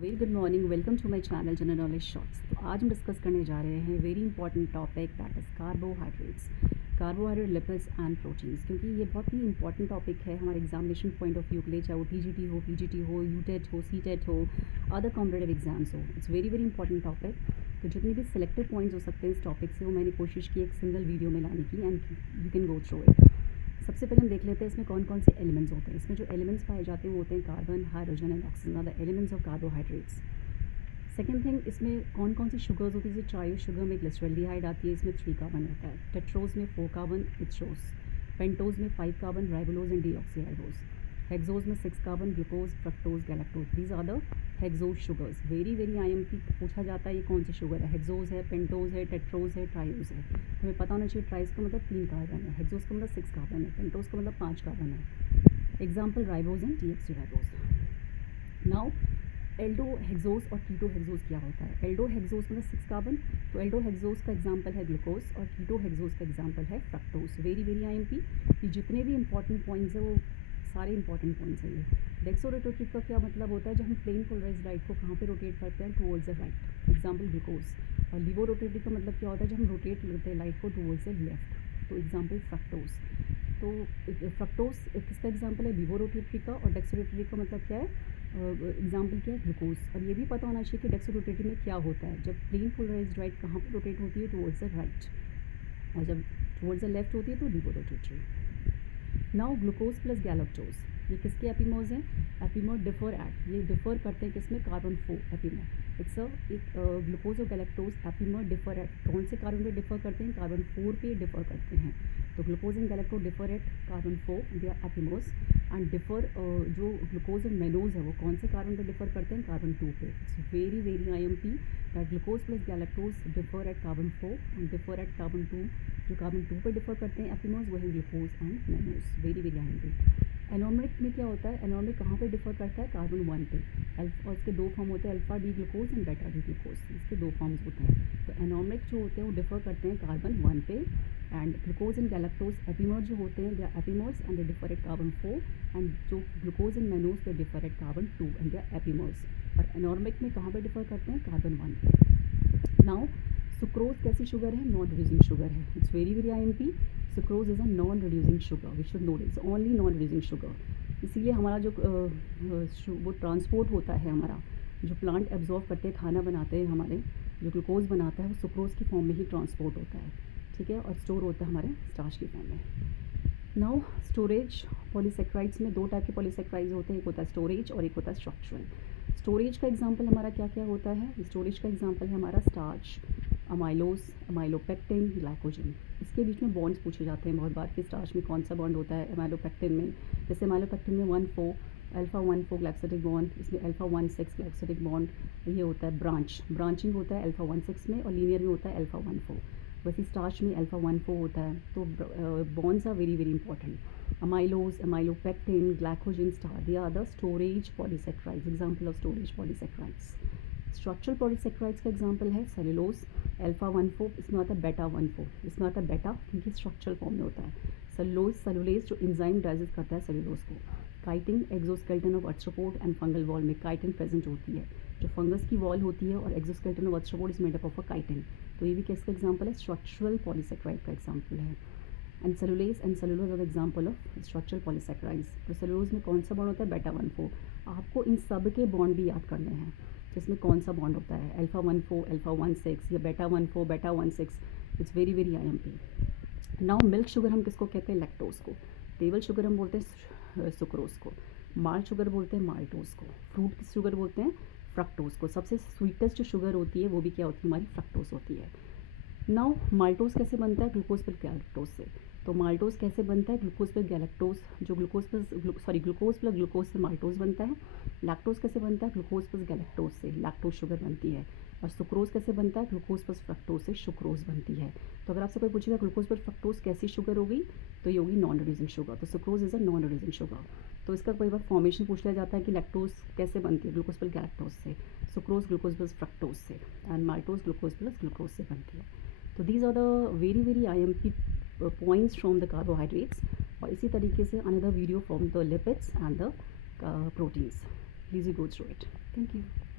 Very good morning, welcome to my channel general knowledge shorts. तो आज हम discuss करने जा रहे हैं very important topic that is carbohydrate, lipids and proteins. क्योंकि ये बहुत ही इंपॉर्टेंट टॉपिक है हमारे एग्जामिनेशन पॉइंट ऑफ व्यू के लिए, चाहे वो टीजीटी हो, पीजीटी हो, यूटेट हो, सीटेट हो, अदर कॉम्पिटिटिव एग्जाम्स हो। It's very very important topic. तो जितने भी सिलेक्टिव पॉइंट्स हो सकते हैं इस टॉपिक से वो मैंने कोशिश की एक सिंगल वीडियो में लाने की, and you can go through it. सबसे पहले हम देख लेते हैं इसमें कौन कौन से एलिमेंट्स होते हैं। इसमें जो एलिमेंट्स पाए जाते हैं वो होते हैं carbon, hydrogen and oxygen are the elements of carbohydrates. Second thing, इसमें कौन कौन सी शुगर्स होती है। जैसे ट्रायो शुगर में ग्लिसरॉल्डिहाइड आती है, इसमें 3 कार्बन होता है। टेट्रोज में 4 कार्बन इथ्रोज, पेंटोज में 5 carbon ribulose and deoxyribose, hexose में 6 carbon glucose, fructose, galactose. These are the hexose sugars. Very very IMP पूछा जाता है ये कौन सी शुगर है। हेक्सोज है, पेंटोज है, टेट्रोज है, ट्रायोज है। तो हमें पता होना चाहिए ट्राइज का मतलब 3 कार्बन है, हेक्सोज का मतलब 6 कार्बन है, पेंटोज का मतलब 5 कार्बन है। Example ribose and deoxyribose. Now Aldo hexose और कीटो हेक्सोज क्या होता है। एल्डो हेक्सोज मतलब 6 कार्बन, तो एल्डो हेक्सोज का एग्जांपल है ग्लूकोज और कीटो हेक्सोज का एग्जांपल है फ्रक्टोज। Very very IMP. ये जितने भी इंपॉर्टेंट पॉइंट्स हैं वो सारे इंपॉर्टेंट पॉइंट्स हैं। ये डेक्सोरोटेटिव का क्या मतलब होता है, जब हम प्लेन पोलराइज्ड लाइट को कहाँ पे रोटेट करते हैं, towards the right, example glucose. और लिवोरोटेटिव का मतलब क्या होता है, जब हम रोटेट करते हैं लाइट को टुवर्ड्स द लेफ्ट, तो एग्जांपल फ्रक्टोज। तो फ्रक्टोज किसका एग्जांपल है, लिवोरोटेटिव का। और डेक्सोरोटेटिव का मतलब क्या है, एग्जाम्पल क्या है, ग्लूकोज। और ये भी पता होना चाहिए कि डेक्सोरोटेटिव में क्या होता है। जब प्लेन पोलराइज्ड लाइट कहाँ पर रोटेट होती है, टुवर्ड्स द राइट, और जब टुवर्ड्स द लेफ्ट होती है तो लिवोरोटेटिव। नाउ ग्लूकोज प्लस गैलेक्टोज, ये किसके एपिमर्स हैं, एपिमर डिफर एट, ये डिफर करते हैं किसमें, कार्बन 4 एपिमर। इट्स एक ग्लूकोज और गैलेक्टोज एपिमर डिफर एट कौन से कार्बन पे डिफर करते हैं, कार्बन 4 पे डिफर करते हैं। तो glucose and galactose differ at carbon 4, they are epimers. And differ जो ग्लूकोज और मेनोज है वो कौन से कार्बन पे डिफर करते हैं, कार्बन 2 पे। It's very very IMP that glucose plus galactose differ at carbon 4 and differ at carbon 2। जो कार्बन 2 पे डिफर करते हैं एपिमर्स वो है glucose and mannose. Very very IMP. Anomeric में क्या होता है, एनॉर्मिक कहाँ पे डिफर करता है, कार्बन 1 पे। और इसके 2 फॉर्म होते हैं, अल्फा डी ग्लूकोज एंड बेटा डी ग्लूकोज। इसके 2 फॉर्म्स होते हैं। तो एनॉर्मिक जो होते हैं वो डिफर करते हैं कार्बन 1 पे, and glucose and galactose epimer जो होते हैं they are epimers and they differ at carbon 4, and जो glucose and mannose they differ at carbon 2 and they are epimers. और एनॉर्मिक में कहाँ पे डिफर करते हैं, कार्बन 1 पे। नाउ सुक्रोज कैसी शुगर है, नॉन रिड्यूसिंग शुगर है। It's very very IMP. Sucrose is a non reducing sugar, we should know it's only non reducing sugar. इसीलिए हमारा जो वो ट्रांसपोर्ट होता है, हमारा जो प्लांट एब्जॉर्व करते हैं, खाना बनाते हैं, हमारे जो ग्लूकोज बनाता है वो सुक्रोज की फॉर्म में ही ट्रांसपोर्ट होता है, ठीक है, और स्टोर होता है हमारे स्टार्च की फॉर्म में। नाउ स्टोरेज, पॉलीसेक्राइड्स में 2 टाइप के पॉलीसेक्राइड्स होते हैं, एक होता है स्टोरेज और एक होता है स्ट्रक्चरल। स्टोरेज का एग्जांपल हमारा क्या क्या होता है, स्टोरेज का एग्जांपल है हमारा स्टार्च, अमाइलोज, अमाइलोपेक्टिन, ग्लाइकोजन। इसके बीच में बॉन्ड्स पूछे जाते हैं बहुत बार कि स्टार्च में कौन सा बॉन्ड होता है, अमाइलोपेक्टिन में। जैसे अमाइलोपेक्टिन में 1,4 अल्फा 1,4 ग्लाइकोसिडिक बॉन्ड, इसमें अल्फा 1,6 ग्लाइकोसिडिक बॉन्ड, ये होता है ब्रांचिंग होता है अल्फा 1,6 में, और लीनियर में होता है अल्फा 1,4। वैसे स्टार्च में अल्फा 1,4 होता है। तो bonds are very very important. Amylose, amylopectin, glycogen, starch, they are the storage polysaccharides, example of storage polysaccharides. Structural polysaccharides का एग्जांपल है सेलुलोज, अल्फा 1,4, इसमें आता है बेटा 1,4, इसमें आता है बेटा क्योंकि स्ट्रक्चरल फॉर्म में होता है। सेलुलेज जो एंजाइम डाइजेस्ट करता है सेलुलोज को। Chitin, exoskeleton of arthropod and fungal wall में काइटिन प्रेजेंट होती है। जो फंगस की वॉल होती है और exoskeleton of arthropod is made up of a chitin. तो ये भी किसका एग्जांपल है, स्ट्रक्चरल पॉलीसेक्राइड का एग्जांपल है। And cellulase and cellulose are example of structural polysaccharides. तो सेलुलोज में कौन सा बॉन्ड होता है, बेटा 1,4। आपको इन सब के बॉन्ड भी याद करने हैं, जिसमें कौन सा बॉन्ड होता है, अल्फा 1,4, अल्फा 1,6 या बेटा 1,4, बेटा 1,6। It's very very IMP. Now milk sugar हम किसको कहते हैं, लैक्टोज को। टेबल शुगर हम बोलते हैं सुक्रोज को। माल्ट शुगर बोलते हैं माल्टोज को। फ्रूट की शुगर बोलते हैं फ्रक्टोज को। सबसे स्वीटेस्ट जो शुगर होती है वो भी क्या होती है, हमारी फ्रक्टोज होती है। नाउ माल्टोज कैसे बनता है, ग्लूकोज पर गैलेक्टोज से। तो माल्टोज कैसे बनता है, ग्लूकोज प्लस गैलेक्टोज, जो ग्लूकोज प्लस ग्लूकोज से माल्टोज बनता है। लैक्टोज कैसे बनता है, ग्लूकोज प्लस गैलेक्टोज से लैक्टोज शुगर बनती है। और सुक्रोज कैसे बनता है, ग्लूकोज प्लस फ्रक्टोज से सुक्रोज बनती है। तो अगर आपसे कोई पूछेगा ग्लूकोज प्लस फ्रक्टोज कैसी शुगर होगी, तो ये होगी नॉन रिड्यूसिंग शुगर। तो sucrose is a non reducing sugar. तो इसका कोई बार फॉर्मेशन पूछ लिया जाता है कि लैक्टोज कैसे बनती है, ग्लूकोज प्लस गैलेक्टोज से, सुक्रोज ग्लूकोज प्लस फ्रक्टोज से, and maltose glucose plus glucose से बनती है। तो these are the very very IMP points from the carbohydrates। और इसी तरीके से another video from the lipids and the proteins. Please you go through it. Thank you.